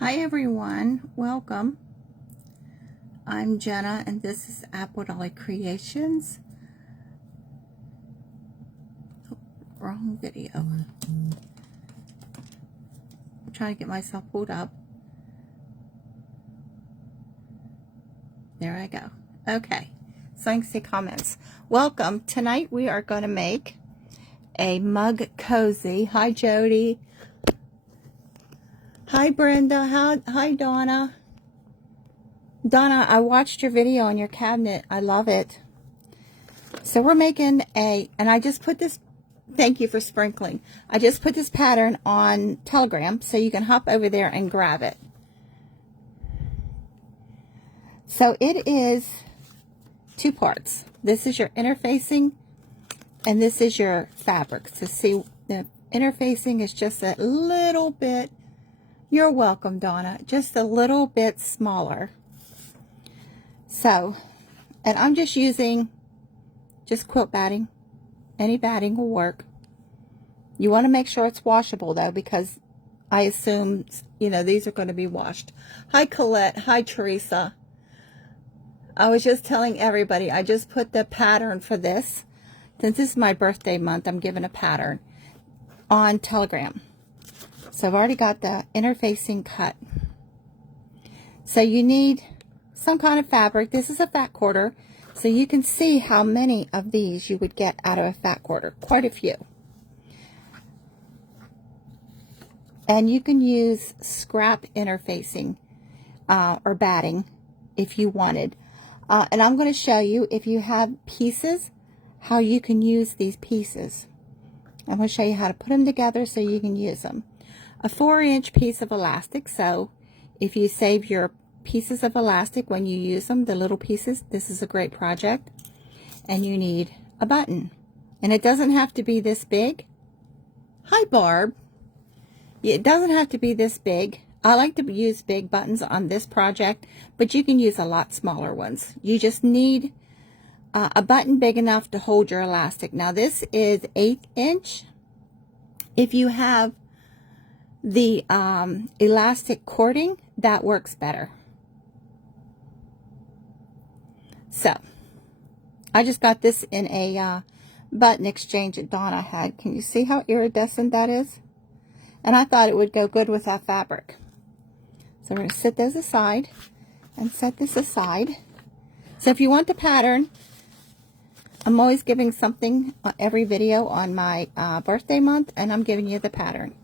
Hi everyone, welcome. I'm Jenna and this is Apple Dolly Creations. Oh, wrong video. I'm trying to get myself pulled up. There I go. Okay, so I can see comments. Welcome. Tonight we are going to make a mug cozy. Hi Jody. Hi Brenda. Hi Donna. Donna, I watched your video on your cabinet. I love it. So we're making and I just put this, thank you for sprinkling. I just put this pattern on Telegram so you can hop over there and grab it. So it is 2 parts. This is your interfacing and this is your fabric. So see, the interfacing is just a little bit, you're welcome Donna, just a little bit smaller. So, and I'm just using quilt batting. Any batting will work. You want to make sure it's washable though, because I assume, you know, these are going to be washed. Hi Colette. Hi Teresa. I was just telling everybody, I just put the pattern for this. Since this is my birthday month, I'm giving a pattern on Telegram. So I've already got the interfacing cut. So you need some kind of fabric. This is a fat quarter. So you can see how many of these you would get out of a fat quarter. Quite a few. And you can use scrap interfacing or batting if you wanted. And I'm going to show you, if you have pieces, how you can use these pieces. I'm going to show you how to put them together so you can use them. A 4-inch piece of elastic. So if you save your pieces of elastic when you use them, the little pieces, this is a great project. And you need a button. And it doesn't have to be this big. Hi Barb. It doesn't have to be this big. I like to use big buttons on this project, but you can use a lot smaller ones. You just need a button big enough to hold your elastic. Now this is 1/8 inch. If you have the elastic cording, that works better. So I just got this in a button exchange that Donna had. Can you see how iridescent that is? And I thought it would go good with that fabric. So we're going to set those aside and set this aside. So if you want the pattern, I'm always giving something every video on my birthday month, and I'm giving you the pattern.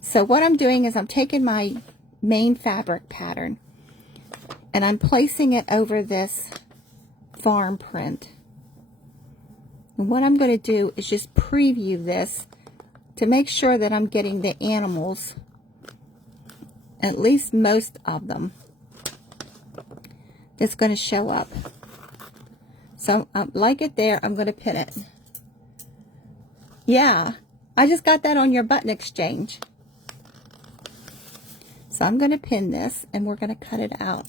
So what I'm doing is I'm taking my main fabric pattern and I'm placing it over this farm print. And what I'm going to do is just preview this to make sure that I'm getting the animals, at least most of them, that's going to show up. So like it there, I'm going to pin it. Yeah, I just got that on your button exchange. So I'm going to pin this and we're going to cut it out.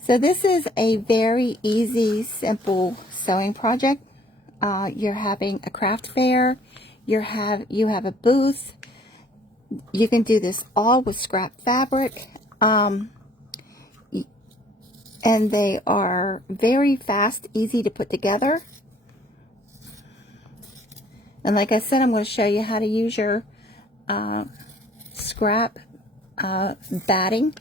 So this is a very easy, simple sewing project. You're having a craft fair, you have a booth. You can do this all with scrap fabric, and they are very fast, easy to put together. And like I said, I'm going to show you how to use your scrap batting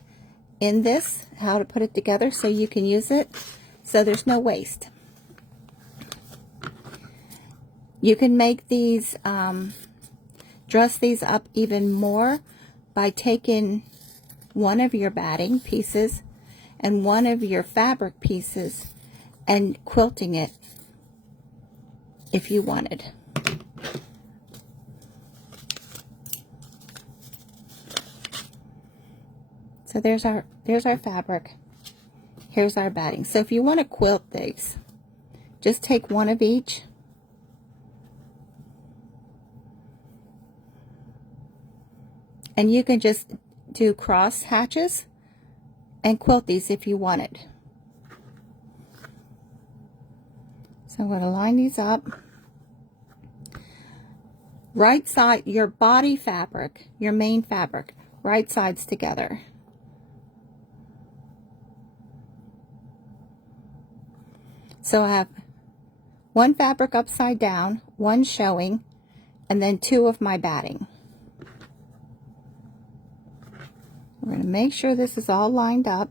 in this, how to put it together so you can use it so there's no waste. You can make these, dress these up even more by taking one of your batting pieces and one of your fabric pieces and quilting it if you wanted. So there's our fabric. Here's our batting. So if you want to quilt these, just take one of each. And you can just do cross hatches and quilt these if you wanted. So I'm going to line these up. right side, your body fabric, your main fabric, right sides together. So I have one fabric upside down, one showing, and then two of my batting. We're going to make sure this is all lined up.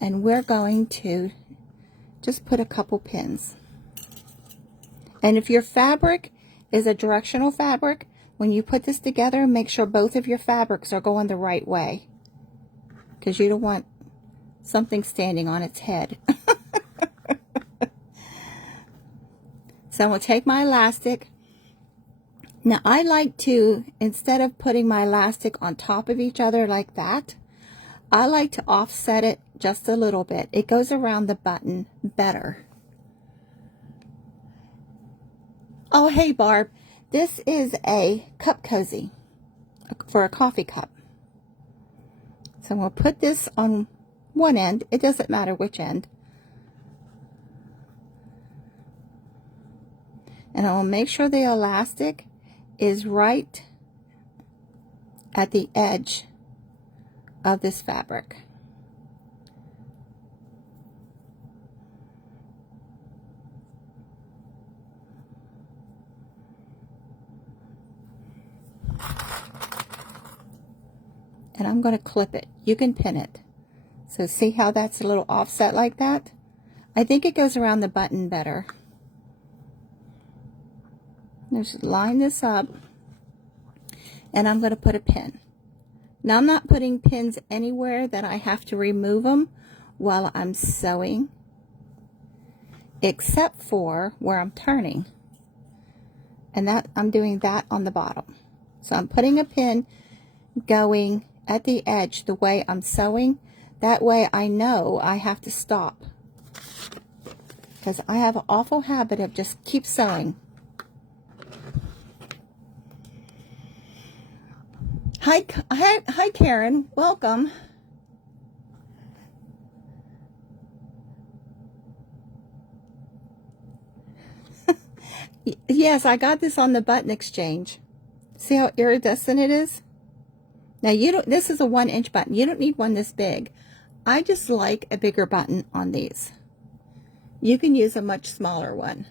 And we're going to just put a couple pins. And if your fabric is a directional fabric, when you put this together, make sure both of your fabrics are going the right way, because you don't want something standing on its head. So I'm going to take my elastic. Now I like to, instead of putting my elastic on top of each other like that, I like to offset it just a little bit. It goes around the button better. Oh, hey Barb, this is a cup cozy for a coffee cup. So I'm going to put this on one end. It doesn't matter which end. And I'll make sure the elastic is right at the edge of this fabric. And I'm going to clip it. You can pin it. So see how that's a little offset like that? I think it goes around the button better. Just line this up, and I'm going to put a pin. Now I'm not putting pins anywhere that I have to remove them while I'm sewing, except for where I'm turning. And that I'm doing that on the bottom. So I'm putting a pin going at the edge the way I'm sewing. That way I know I have to stop, because I have an awful habit of just keep sewing. Hi Karen, welcome. Yes, I got this on the button exchange. See how iridescent it is? Now this is a 1-inch button. You don't need one this big. I just like a bigger button on these. You can use a much smaller one.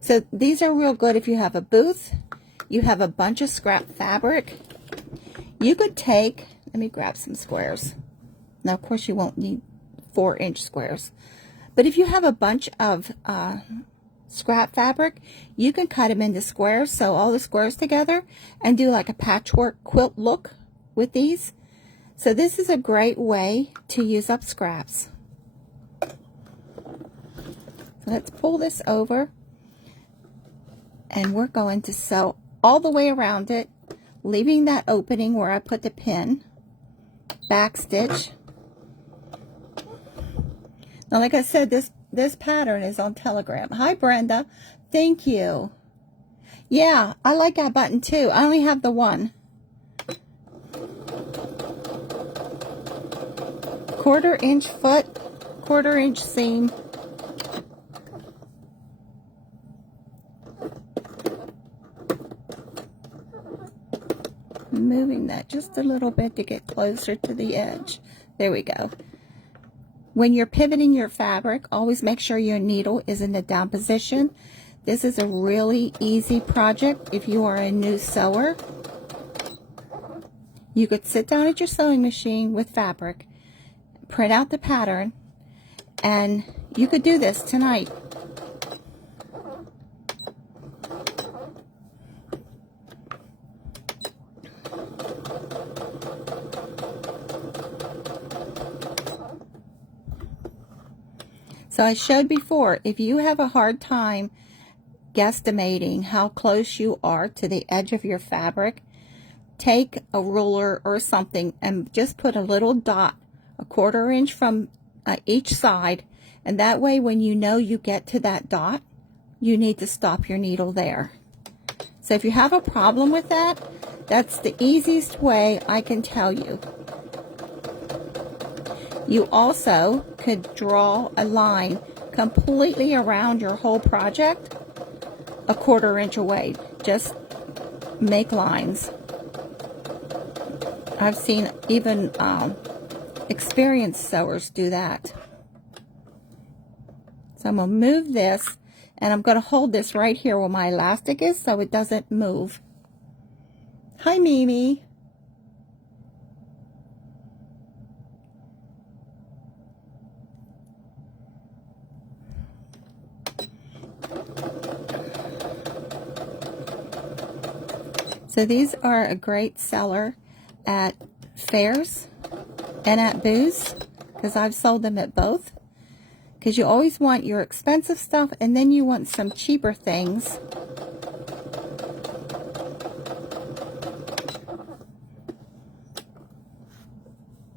So these are real good if you have a booth, you have a bunch of scrap fabric. You could take, let me grab some squares. Now, of course, you won't need 4-inch squares. But if you have a bunch of scrap fabric, you can cut them into squares, sew all the squares together, and do like a patchwork quilt look with these. So this is a great way to use up scraps. So let's pull this over, and we're going to sew all the way around it, leaving that opening where I put the pin, back stitch. Now, like I said, this pattern is on Telegram. Hi, Brenda. Thank you. Yeah, I like that button too. I only have the one. 1/4-inch foot, 1/4-inch seam. Moving that just a little bit to get closer to the edge. There we go. When you're pivoting your fabric, always make sure your needle is in the down position. This is a really easy project if you are a new sewer. You could sit down at your sewing machine with fabric, print out the pattern, and you could do this tonight. So I showed before, if you have a hard time guesstimating how close you are to the edge of your fabric, take a ruler or something and just put a little dot, a 1/4 inch from each side, and that way when you know you get to that dot, you need to stop your needle there. So if you have a problem with that, that's the easiest way I can tell you. You also could draw a line completely around your whole project, 1/4 inch away. Just make lines. I've seen even experienced sewers do that. So I'm going to move this, and I'm going to hold this right here where my elastic is so it doesn't move. Hi, Mimi. So these are a great seller at fairs and at booths, because I've sold them at both. Because you always want your expensive stuff, and then you want some cheaper things.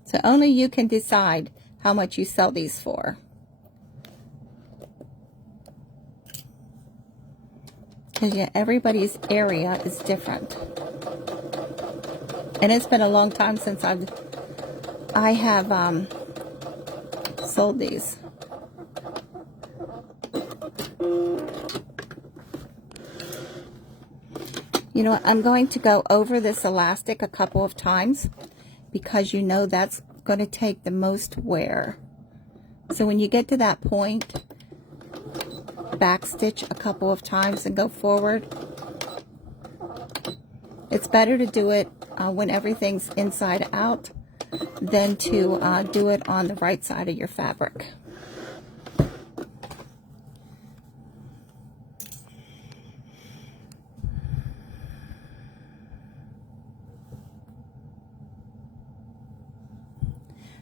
So only you can decide how much you sell these for. Because yeah, everybody's area is different. And it's been a long time since I have sold these. You know what, I'm going to go over this elastic a couple of times because you know that's going to take the most wear. So when you get to that point, back stitch a couple of times and go forward. It's better to do it when everything's inside out than to do it on the right side of your fabric.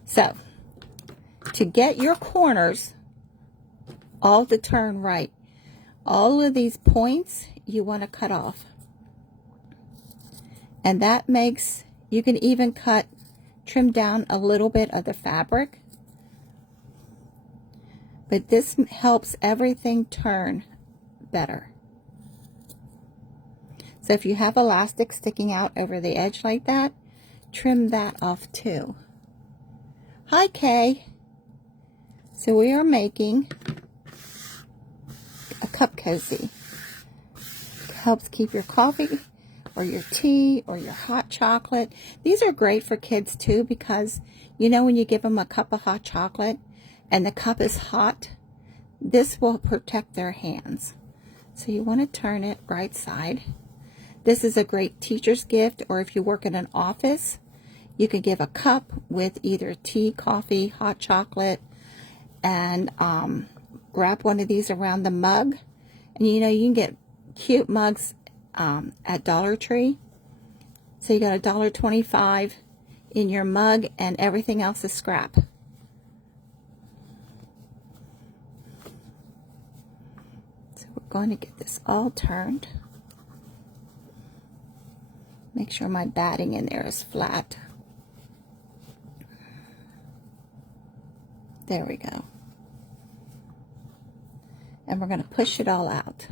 So, to get your corners all to turn right, all of these points you want to cut off. And that makes, you can even trim down a little bit of the fabric. But this helps everything turn better. So if you have elastic sticking out over the edge like that, trim that off too. Hi, Kay. So we are making a cup cozy. Helps keep your coffee or your tea or your hot chocolate. These are great for kids too, because you know when you give them a cup of hot chocolate and the cup is hot, this will protect their hands. So you want to turn it right side. This is a great teacher's gift, or if you work in an office, you can give a cup with either tea, coffee, hot chocolate, and wrap one of these around the mug. And you know, you can get cute mugs at Dollar Tree. So you got $1.25 in your mug, and everything else is scrap. So we're going to get this all turned. Make sure my batting in there is flat. There we go. And we're going to push it all out.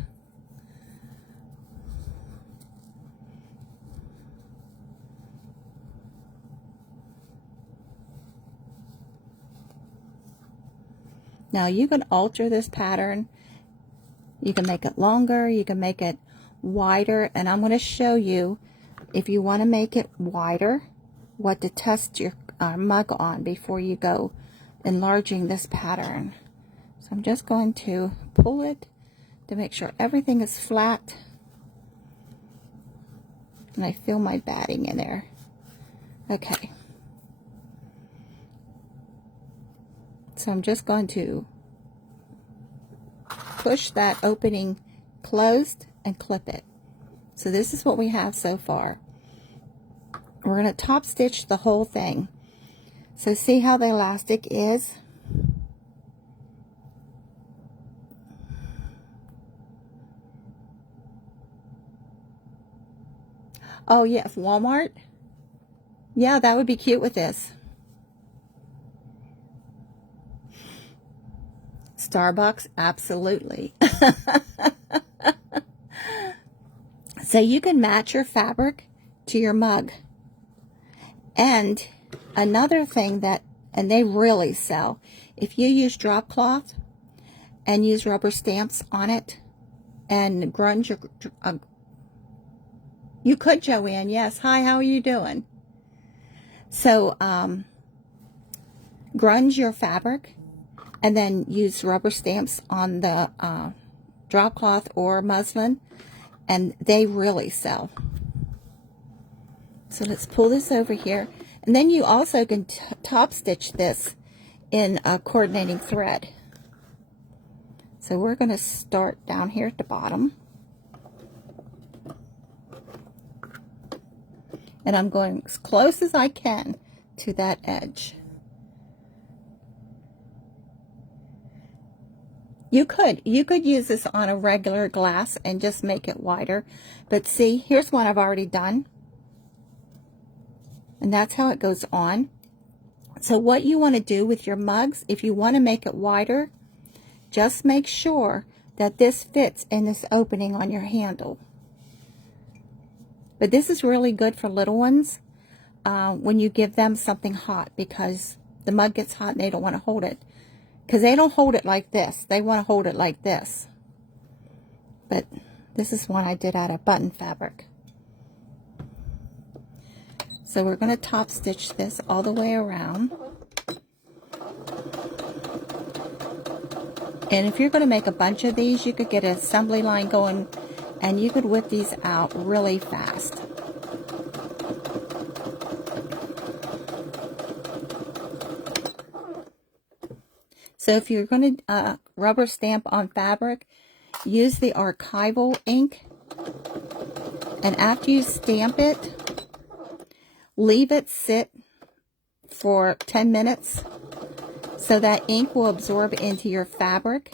Now you can alter this pattern. You can make it longer, you can make it wider, and I'm going to show you, if you want to make it wider, what to test your mug on before you go enlarging this pattern. So I'm just going to pull it to make sure everything is flat, and I feel my batting in there. Okay. So I'm just going to push that opening closed and clip it. So this is what we have so far. We're going to top stitch the whole thing. So see how the elastic is? Oh yes, Walmart. Yeah, that would be cute with this. Starbucks, absolutely. So you can match your fabric to your mug. And another thing that, and they really sell, if you use drop cloth and use rubber stamps on it and grunge your, you could, Joanne, yes. Hi, how are you doing? So, grunge your fabric and then use rubber stamps on the drop cloth or muslin, and they really sell. So let's pull this over here, and then you also can top stitch this in a coordinating thread. So we're going to start down here at the bottom, and I'm going as close as I can to that edge. You could use this on a regular glass and just make it wider, but see, here's one I've already done, and that's how it goes on. So what you want to do with your mugs, if you want to make it wider, just make sure that this fits in this opening on your handle. But this is really good for little ones when you give them something hot, because the mug gets hot and they don't want to hold it. Because they don't hold it like this. They want to hold it like this. But this is one I did out of button fabric. So we're going to top stitch this all the way around. And if you're going to make a bunch of these, you could get an assembly line going and you could whip these out really fast. So if you're going to rubber stamp on fabric, use the archival ink. And after you stamp it, leave it sit for 10 minutes so that ink will absorb into your fabric.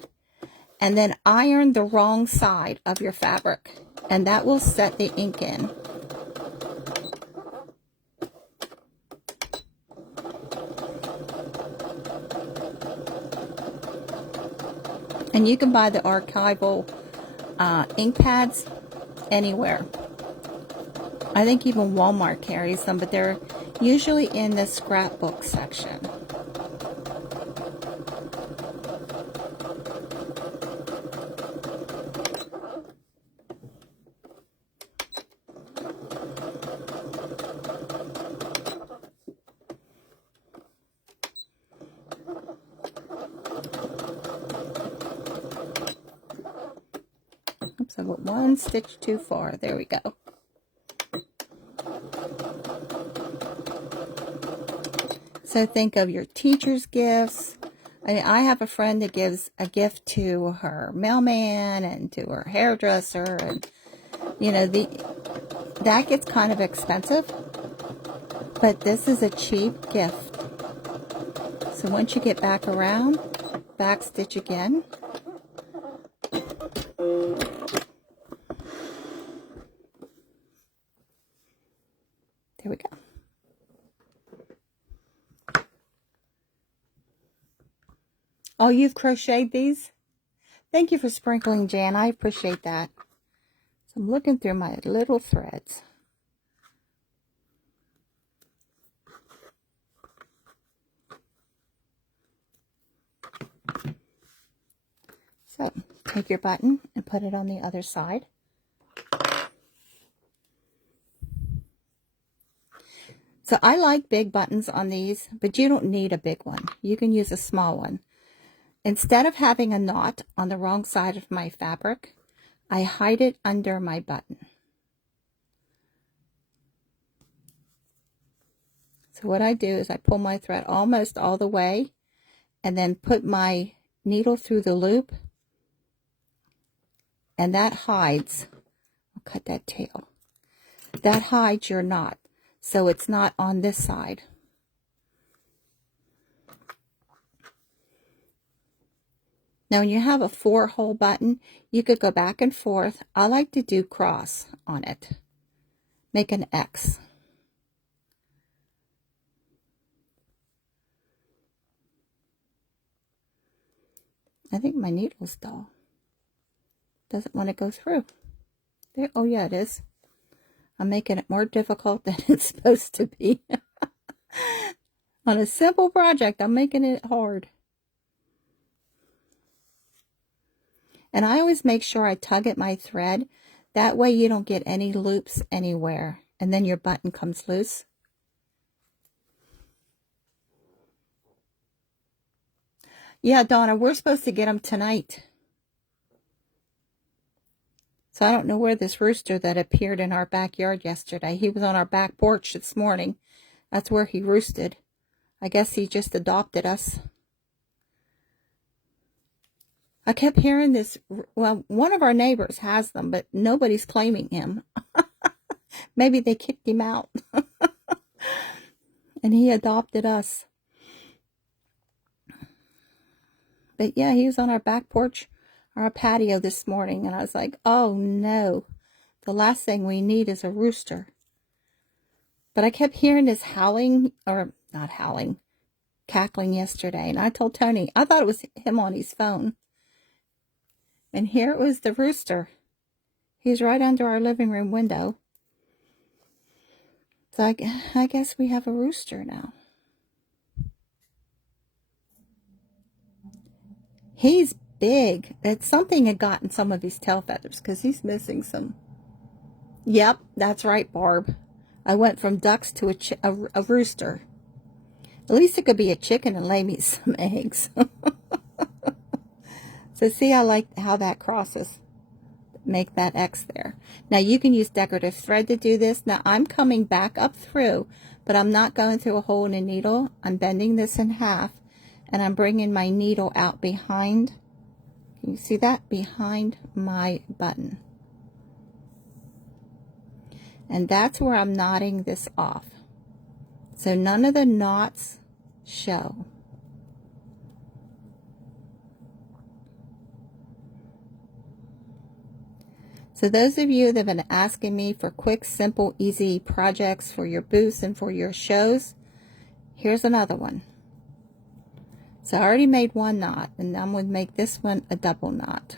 And then iron the wrong side of your fabric, and that will set the ink in. And you can buy the archival ink pads anywhere. I think even Walmart carries them, but they're usually in the scrapbook section. Oops, I went one stitch too far. There we go. So think of your teacher's gifts. I have a friend that gives a gift to her mailman and to her hairdresser, and you know, that gets kind of expensive, but this is a cheap gift. So once you get back around, back stitch again. There we go. Oh, you've crocheted these? Thank you for sprinkling, Jan. I appreciate that. So I'm looking through my little threads. So take your button and put it on the other side. So I like big buttons on these, but you don't need a big one. You can use a small one. Instead of having a knot on the wrong side of my fabric, I hide it under my button. So what I do is I pull my thread almost all the way and then put my needle through the loop, and that hides, I'll cut that tail, that hides your knot, so it's not on this side. Now when you have a 4-hole button, you could go back and forth. I like to do cross on it. Make an X. I think my needle's dull. Doesn't want to go through. There. Oh yeah, it is. I'm making it more difficult than it's supposed to be. On a simple project, I'm making it hard. And I always make sure I tug at my thread. That way you don't get any loops anywhere. And then your button comes loose. Yeah, Donna, we're supposed to get them tonight. So I don't know where this rooster that appeared in our backyard yesterday. He was on our back porch this morning. That's where he roosted. I guess he just adopted us. I kept hearing this. Well, one of our neighbors has them, but nobody's claiming him. Maybe they kicked him out. And he adopted us. But yeah, he was on our back porch, our patio this morning. And I was like, oh no, the last thing we need is a rooster. But I kept hearing this howling, or not howling, cackling yesterday. And I told Tony, I thought it was him on his phone. And here it was the rooster. He's right under our living room window. So I guess we have a rooster now. He's big. It's something had gotten some of his tail feathers because he's missing some. Yep, that's right, Barb. I went from ducks to a rooster. At least it could be a chicken and lay me some eggs. So see, I like how that crosses. Make that X there. Now you can use decorative thread to do this. Now I'm coming back up through, but I'm not going through a hole in a needle. I'm bending this in half, and I'm bringing my needle out behind. Can you see that? Behind my button. And that's where I'm knotting this off. So none of the knots show. So those of you that have been asking me for quick, simple, easy projects for your booths and for your shows, here's another one. So I already made one knot, and I'm going to make this one a double knot.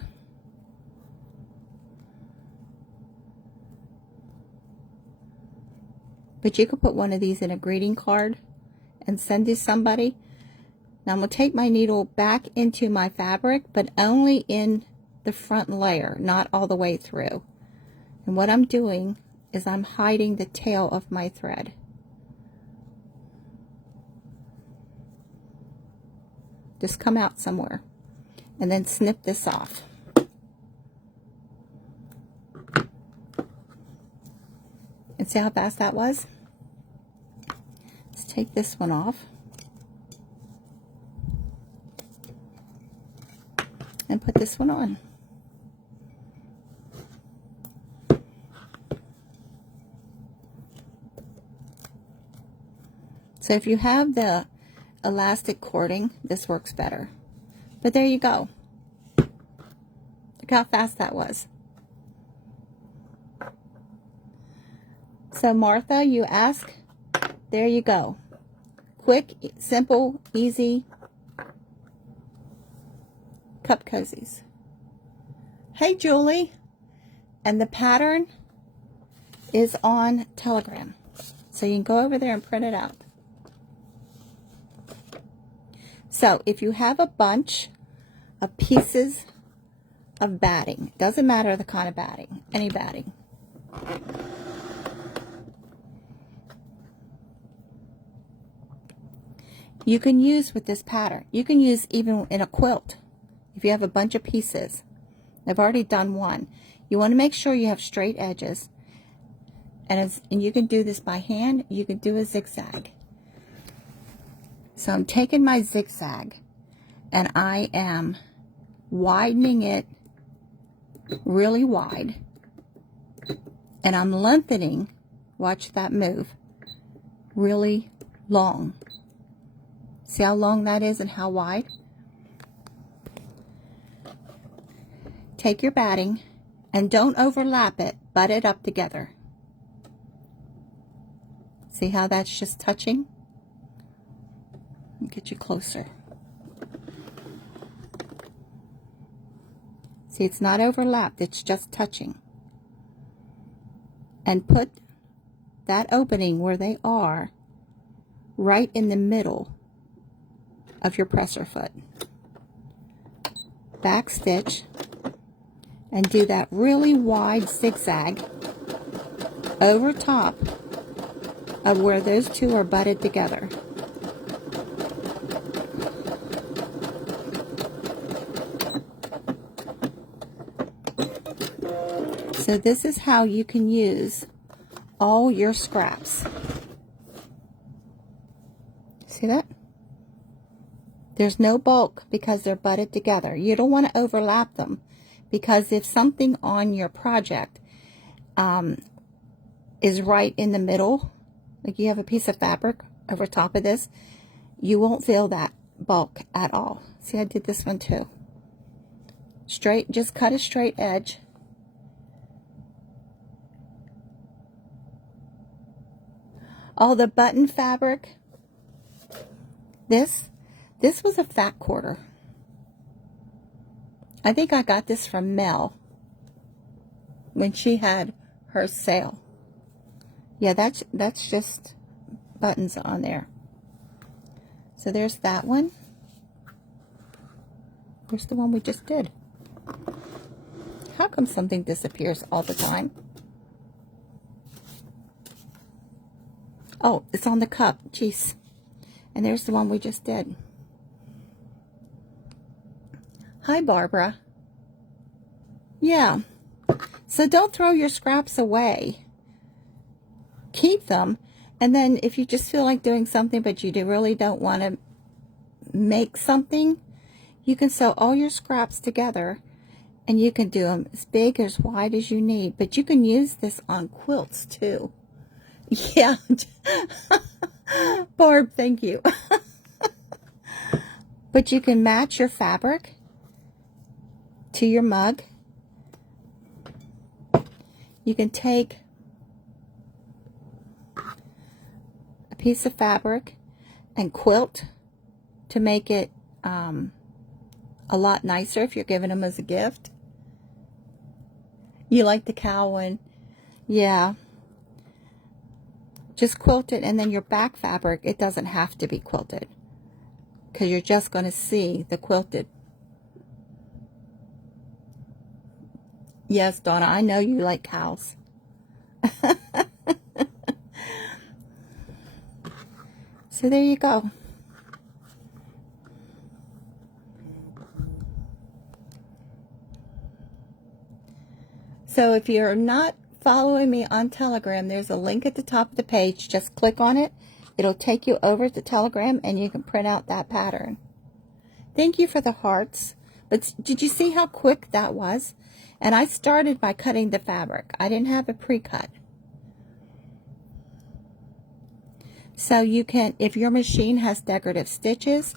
But you could put one of these in a greeting card and send to somebody. Now I'm going to take my needle back into my fabric, but only in the front layer, not all the way through. And what I'm doing is I'm hiding the tail of my thread. Just come out somewhere and then snip this off. And see how fast that was? Let's take this one off and put this one on. So if you have the elastic cording, this works better. But there you go. Look how fast that was. So Martha, you ask, there you go. Quick, simple, easy cup cozies. Hey Julie, and the pattern is on Telegram. So you can go over there and print it out. So if you have a bunch of pieces of batting, doesn't matter the kind of batting, any batting. You can use with this pattern. You can use even in a quilt if you have a bunch of pieces. I've already done one. You want to make sure you have straight edges. And you can do this by hand. You can do a zigzag. So I'm taking my zigzag and I am widening it really wide. And I'm lengthening, watch that move, really long. See how long that is and how wide? Take your batting and don't overlap it, butt it up together. See how that's just touching? Let me get you closer. See, it's not overlapped, it's just touching. And put that opening where they are right in the middle of your presser foot. Back stitch and do that really wide zigzag over top of where those two are butted together. So this is how you can use all your scraps. See that? There's no bulk because they're butted together. You don't want to overlap them, because if something on your project is right in the middle, like you have a piece of fabric over top of this, you won't feel that bulk at all. See, I did this one too. Straight, just cut a straight edge. Oh, the button fabric. This was a fat quarter. I think I got this from Mel when she had her sale. Yeah, that's just buttons on there. So there's that one. Where's the one we just did? How come something disappears all the time? Oh, it's on the cup. Jeez. And there's the one we just did. Hi, Barbara. Yeah. So don't throw your scraps away. Keep them. And then if you just feel like doing something, but you really don't want to make something, you can sew all your scraps together, and you can do them as big or as wide as you need. But you can use this on quilts too. Yeah. Barb, thank you. But you can match your fabric to your mug. You can take a piece of fabric and quilt to make it a lot nicer if you're giving them as a gift. You like the cow one? Yeah. Just quilt it, and then your back fabric, it doesn't have to be quilted, because you're just going to see the quilted. Yes, Donna, I know you like cows. So there you go. So if you're not following me on Telegram, there's a link at the top of the page. Just click on it. It'll take you over to Telegram, and you can print out that pattern. Thank you for the hearts. But did you see how quick that was? And I started by cutting the fabric. I didn't have a pre-cut. So you can, if your machine has decorative stitches,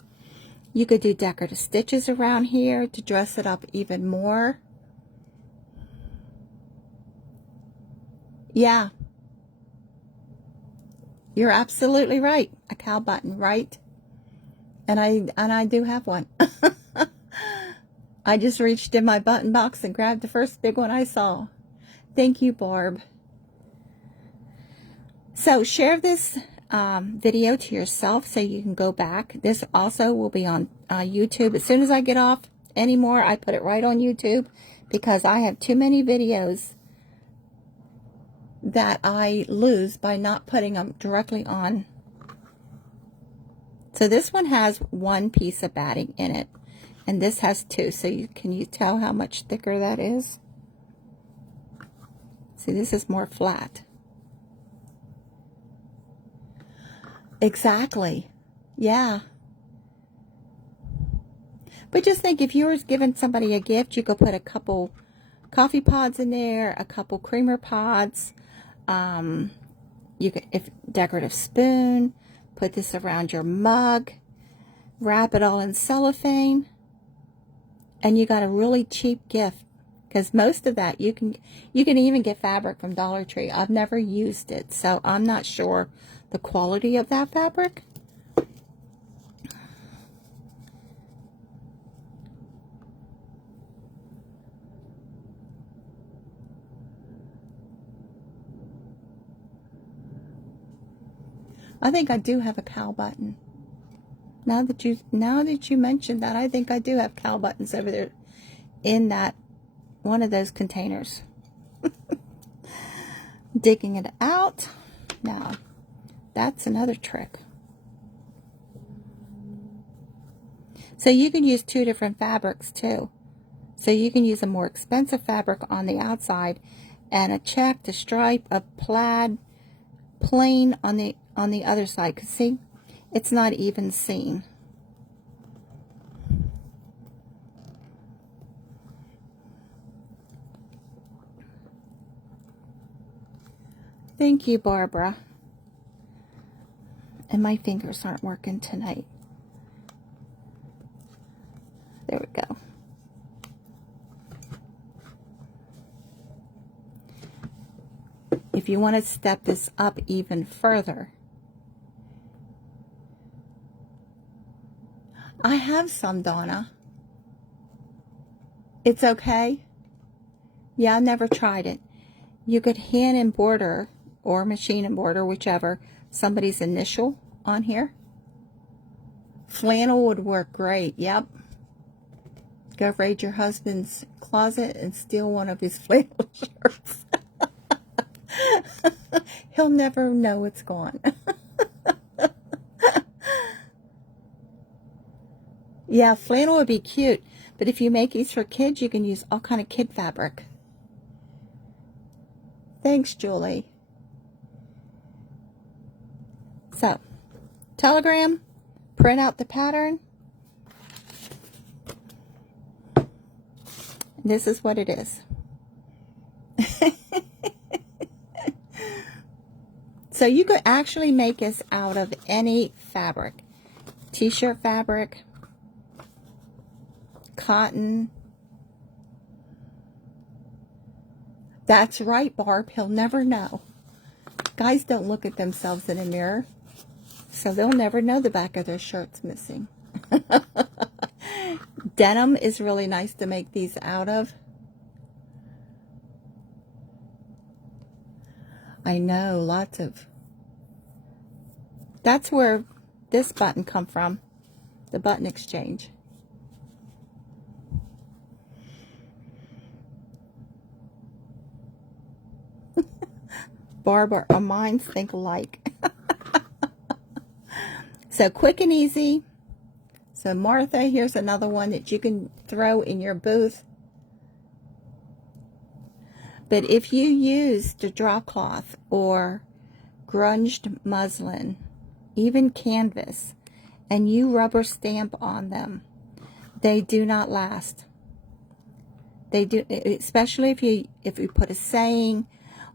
you could do decorative stitches around here to dress it up even more. Yeah. You're absolutely right. A cow button, right? And I do have one. I just reached in my button box and grabbed the first big one I saw. Thank you, Barb. So share this video to yourself so you can go back. This also will be on YouTube. As soon as I get off anymore, I put it right on YouTube, because I have too many videos that I lose by not putting them directly on. So this one has one piece of batting in it, and this has two. So can you tell how much thicker that is? See, this is more flat. Exactly. Yeah. But just think, if you were giving somebody a gift, you could put a couple coffee pods in there, a couple creamer pods. You could, if decorative spoon, put this around your mug, wrap it all in cellophane, and you got a really cheap gift. Because most of that you can even get fabric from Dollar Tree. I've never used it, so I'm not sure the quality of that fabric. I think I do have a cow button. Now that you mentioned that, I think I do have cow buttons over there in that one of those containers. Digging it out. Now, that's another trick. So you can use two different fabrics too. So you can use a more expensive fabric on the outside and a checked, a stripe, a plaid, plain on the other side. Because see, it's not even seen. Thank you, Barbara. And my fingers aren't working tonight. There we go. If you want to step this up even further, I have some, Donna. It's okay. Yeah, I never tried it. You could hand embroider or machine embroider, whichever, somebody's initial on here. Flannel would work great. Yep. Go raid your husband's closet and steal one of his flannel shirts. He'll never know it's gone. Yeah, flannel would be cute. But if you make these for kids, you can use all kind of kid fabric. Thanks, Julie. So, Telegram, print out the pattern. This is what it is. So you could actually make this out of any fabric. T-shirt fabric, cotton. That's right, Barb. He'll never know. Guys don't look at themselves in a mirror, so they'll never know the back of their shirt's missing. Denim is really nice to make these out of. I know, lots of. That's where this button come from, the button exchange. Barbara, our minds think alike. So quick and easy. So Martha, here's another one that you can throw in your booth. But if you used a drop cloth or grunged muslin, even canvas, and you rubber stamp on them, they do not last. They do, especially if you put a saying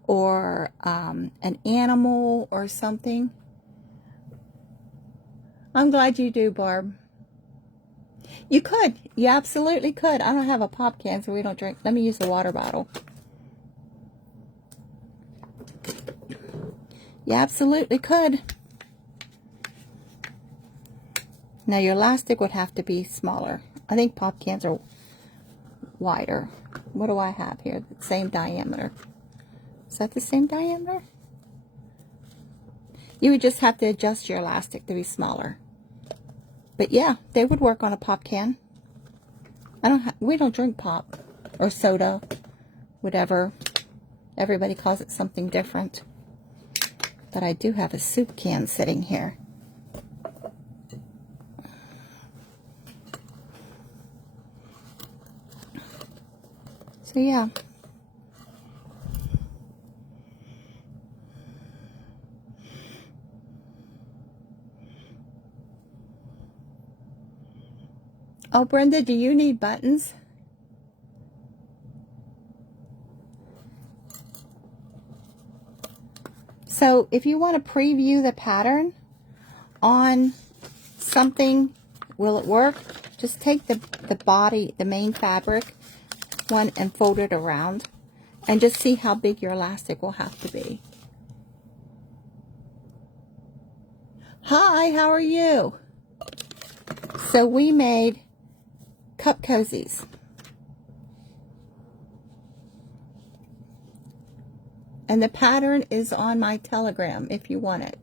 or an animal or something. I'm glad you do, Barb. You could. You absolutely could. I don't have a pop can, so we don't drink. Let me use a water bottle. You absolutely could. Now your elastic would have to be smaller. I think pop cans are wider. What do I have here? The same diameter. Is that the same diameter? You would just have to adjust your elastic to be smaller. But yeah, they would work on a pop can. We don't drink pop or soda, whatever. Everybody calls it something different. But I do have a soup can sitting here. So yeah. Oh, Brenda, do you need buttons? So if you want to preview the pattern on something, will it work? Just take the body, the main fabric one, and fold it around and just see how big your elastic will have to be. Hi, how are you? So we made cup cozies. And the pattern is on my Telegram if you want it.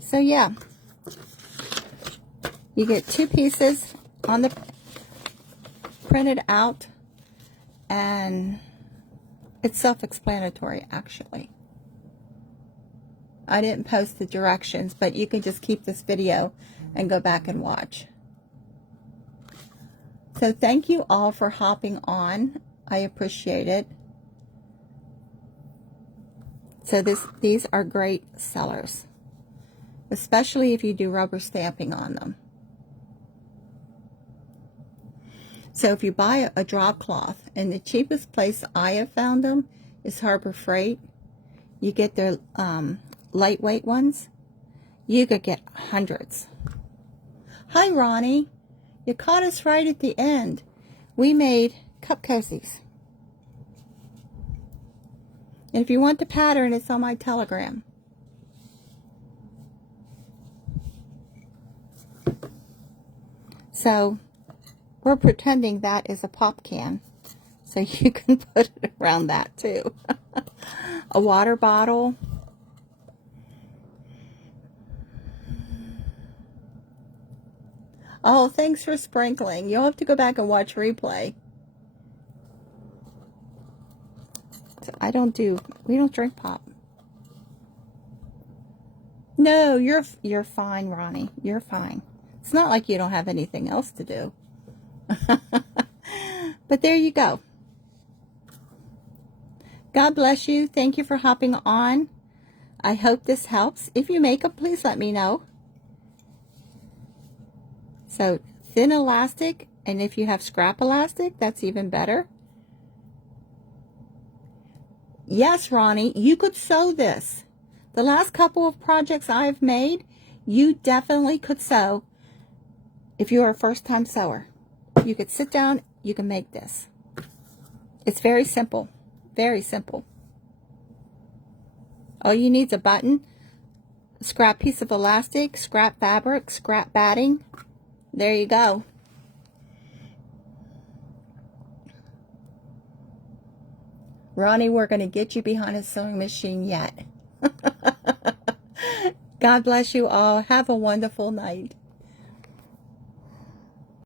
So yeah. You get 2 pieces on the printed out, and it's self-explanatory actually. I didn't post the directions, but you can just keep this video and go back and watch. So thank you all for hopping on. I appreciate it. So these are great sellers, especially if you do rubber stamping on them. So if you buy a drop cloth, and the cheapest place I have found them is Harbor Freight, you get their lightweight ones. You could get hundreds. Hi Ronnie, you caught us right at the end. We made cup cozies. And if you want the pattern, it's on my Telegram. So we're pretending that is a pop can, so you can put it around that too. A water bottle. Oh, thanks for sprinkling. You'll have to go back and watch replay. So we don't drink pop. No, you're fine, Ronnie. You're fine. It's not like you don't have anything else to do. But there you go. God bless you. Thank you for hopping on. I hope this helps. If you make them, please let me know. So thin elastic, and if you have scrap elastic, that's even better. Yes, Ronnie, you could sew this. The last couple of projects I've made, you definitely could sew if you're a first-time sewer. You could sit down, you can make this. It's very simple. Very simple. All you need is a button, a scrap piece of elastic, scrap fabric, scrap batting. There you go. Ronnie, we're going to get you behind a sewing machine yet. God bless you all. Have a wonderful night.